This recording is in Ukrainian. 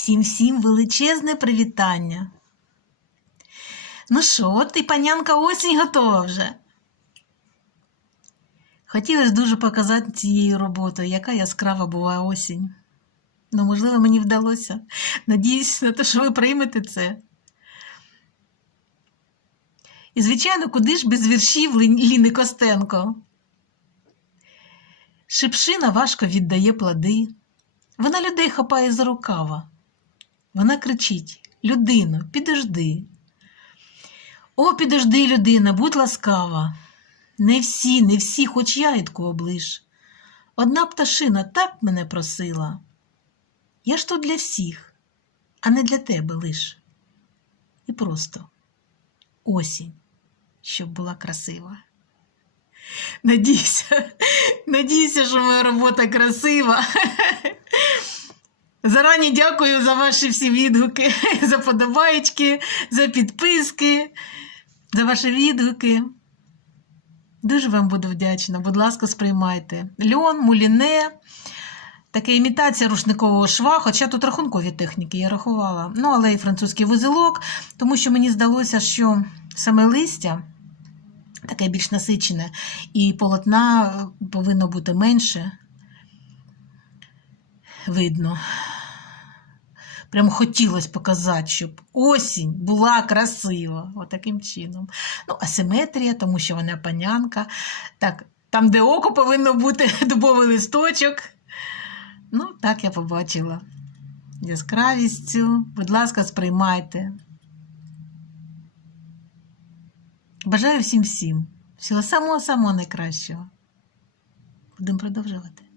Всім всім величезне привітання. Ну що, і панянка осінь готова вже. Хотілося дуже показати цією роботою, яка яскрава буває осінь. Ну, можливо, мені вдалося. Надіюсь на те, що ви приймете це. І, звичайно, куди ж без віршів Ліни Костенко? Шипшина важко віддає плоди. Вона людей хапає за рукава. Вона кричить: Людино, підожди. О, підожди, людина, будь ласкава. Не всі, не всі, хоч ягідку облиш. Одна пташина так мене просила. Я ж тут для всіх, а не для тебе лиш. І просто осінь, щоб була красива. Надійся, надійся, що моя робота красива. Зарані дякую за ваші всі відгуки, за подобаєчки, за підписки, за ваші відгуки. Дуже вам буду вдячна. Будь ласка, сприймайте. Льон, муліне, така імітація рушникового шва, хоча тут рахункові техніки я рахувала. Ну, але і французький вузелок, тому що мені здалося, що саме листя таке більш насичене, і полотна повинно бути менше. Видно. Прямо хотілося показати, щоб осінь була красива. Отаким чином. Ну, асиметрія, тому що вона панянка. Так, там, де око повинно бути дубовий листочок. Ну, так я побачила. Яскравістю. Будь ласка, сприймайте. Бажаю всім всім. Всього самого самого найкращого. Будемо продовжувати.